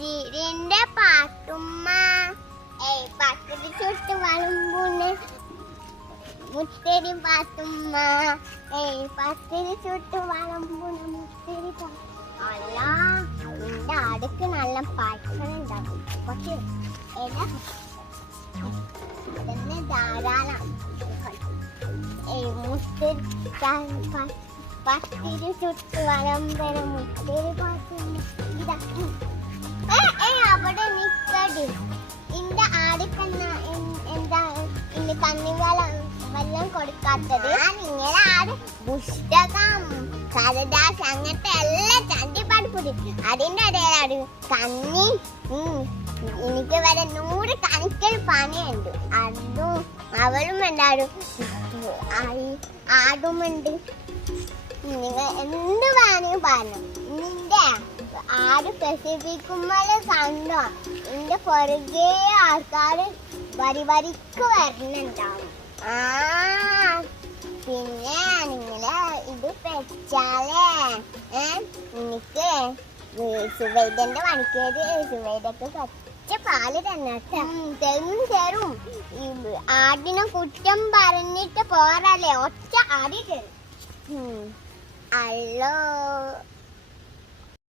ബഷീറിന്റെ പാത്തുമ്മ പത്തിരി ചുട്ട് വളമ്പുന്ന് മുത്തേരി പാത്തുമ്മ പത്തിരി ചുട്ട് വളമ്പുന്ന് മുത്തേരി അല്ല നിന്റെ അടുക്ക് നല്ല പായസം ഉണ്ടാക്കും പക്ഷെ ഇതന്നെ ധാരാളം പത്തിരി ചുട്ട് വളമ്പന മുത്തേരി പാത്തുമ്മ ഇതാ അവിടെ നിക്കടി ഇന്റെ ആടിക്കന്ന എന്താ ഇന്ന് കണ്ണിവെള്ളം വെള്ളം കൊടുക്കാത്തത് നിങ്ങളെ ആട് പുസ്തകം കടദാസ് അങ്ങനത്തെ എല്ലാം ചണ്ടി പഠിപ്പുണ്ട് അതിന്റെ ഇടയിലാണ് കണ്ണി എനിക്ക് വരെ 100 കണക്കിൽ പണിയുണ്ട് അതും അവളും എല്ലാവരും ആടുമുണ്ട് നിങ്ങൾ എന്ത് വേണമെങ്കിൽ പറഞ്ഞു നിന്റെ ആട് പ്രസവിക്കുമ്പോൾ കണ്ടോ എന്റെ പുറകെ ആൾക്കാര് വരിക്ക് വരുന്നുണ്ടാവും പിന്നെ നിങ്ങള് ഇത് വെച്ചാലേ എനിക്ക് സുവൈദന്റെ പണിക്കേത് സുവൈദക്ക് കുറച്ച് പാല് തരും ആടിനെ കുറ്റം പറഞ്ഞിട്ട് പോരല്ലേ ഒറ്റ ആടി തരും അല്ലോ